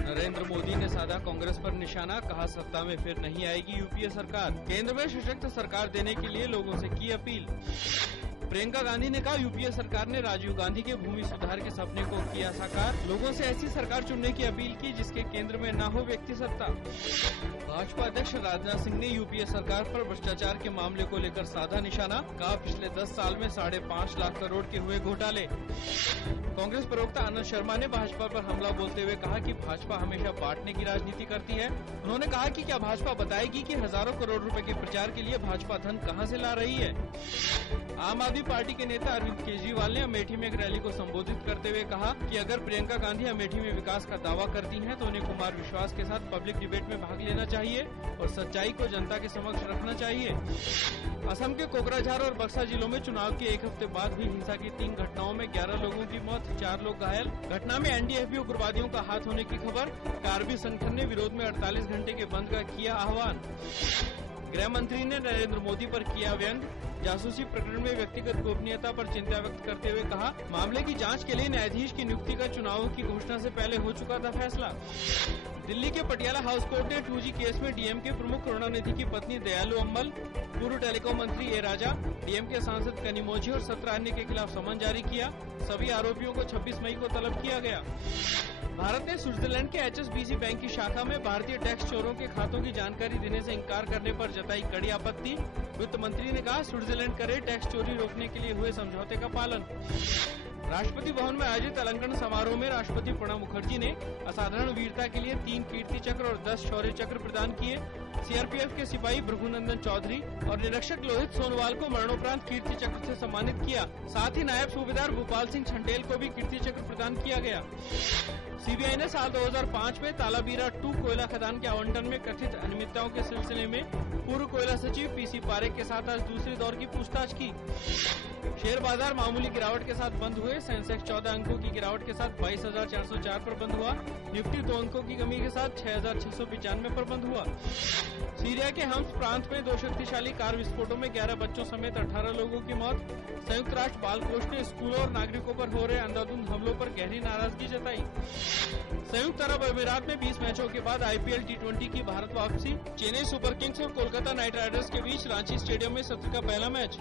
नरेंद्र मोदी ने साधा कांग्रेस पर निशाना, कहा सत्ता में फिर नहीं आएगी यूपीए सरकार। केंद्र में सशक्त सरकार देने के लिए लोगों से की अपील। प्रियंका गांधी ने कहा यूपीए सरकार ने राजीव गांधी के भूमि सुधार के सपने को किया साकार। लोगों से ऐसी सरकार चुनने की अपील की जिसके केंद्र में न हो व्यक्ति सत्ता। भाजपा अध्यक्ष राजनाथ सिंह ने यूपीए सरकार पर भ्रष्टाचार के मामले को लेकर साधा निशाना, कहा पिछले 10 साल में 5.5 लाख करोड़ के हुए घोटाले। कांग्रेस प्रवक्ता आनंद शर्मा ने भाजपा पर हमला बोलते हुए कहा कि भाजपा हमेशा बांटने की राजनीति करती है। उन्होंने कहा कि क्या भाजपा बताएगी कि हजारों करोड़ रुपए के प्रचार के लिए भाजपा धन कहां से ला रही है। आम आदमी पार्टी के नेता अरविंद केजरीवाल ने अमेठी में एक रैली को संबोधित करते हुए कहा कि अगर प्रियंका गांधी अमेठी में विकास का दावा करती हैं तो उन्हें कुमार विश्वास के साथ पब्लिक डिबेट में भाग लेना चाहिए और सच्चाई को जनता के समक्ष रखना चाहिए। असम के कोकराझार और बक्सा जिलों में चुनाव के एक हफ्ते बाद हुई हिंसा की 3 घटनाओं में 11 लोगों की मौत, 4 लोग घायल। घटना में एनडीएफबी उग्रवादियों का हाथ होने की खबर। कार्बी संगठन ने विरोध में 48 घंटे के बंद का किया आह्वान। गृह मंत्री ने नरेंद्र मोदी पर किया व्यंग। जासूसी प्रकरण में व्यक्तिगत गोपनीयता पर चिंता व्यक्त करते हुए कहा मामले की जांच के लिए न्यायाधीश की नियुक्ति का चुनावों की घोषणा से पहले हो चुका था फैसला। दिल्ली के पटियाला हाउस कोर्ट ने 2G केस में डीएमके प्रमुख करुणानिधि की पत्नी दयालु अम्बल, पूर्व टेलीकॉम मंत्री ए राजा, डीएमके सांसद कनिमोझी और 17 अन्य के खिलाफ समन जारी किया। सभी आरोपियों को 26 मई को तलब किया गया। भारत ने स्विट्जरलैंड के HSBC बैंक की शाखा में भारतीय टैक्स चोरों के खातों की जानकारी देने से इंकार करने पर जताई कड़ी आपत्ति। वित्त मंत्री ने कहा स्विट्जरलैंड करे टैक्स चोरी रोकने के लिए हुए समझौते का पालन। राष्ट्रपति भवन में आयोजित अलंकरण समारोह में राष्ट्रपति प्रणब मुखर्जी ने असाधारण वीरता के लिए 3 कीर्ति चक्र और 10 शौर्य चक्र प्रदान किए। सीआरपीएफ के सिपाही भृगुनंदन चौधरी और निरीक्षक लोहित सोनवाल को मरणोपरांत कीर्ति चक्र से सम्मानित किया। साथ ही नायब सूबेदार भूपाल सिंह छंटेल को भी कीर्ति चक्र प्रदान किया गया। सीबीआई ने साल 2005 में तालाबीरा 2 कोयला खदान के आवंटन में कथित अनियमितताओं के सिलसिले में पूर्व कोयला सचिव पीसी पारेख के साथ आज दूसरे दौर की पूछताछ की। शेयर बाजार मामूली गिरावट के साथ बंद हुए। सेंसेक्स 14 अंकों की गिरावट के साथ 22,404 पर बंद हुआ। निफ्टी 2 अंकों की कमी के साथ 6,695 पर बंद हुआ। सीरिया के हम्स प्रांत में 2 शक्तिशाली कार विस्फोटों में 11 बच्चों समेत 18 लोगों की मौत। संयुक्त राष्ट्र बाल कोष ने स्कूलों और नागरिकों पर हो रहे अंधाधुंध हमलों पर गहरी नाराजगी जताई। संयुक्त अरब अमीरात में 20 मैचों के बाद IPL T20 की भारत वापसी। चेन्नई सुपर किंग्स और कोलकाता नाइट राइडर्स के बीच रांची स्टेडियम में सत्र का पहला मैच।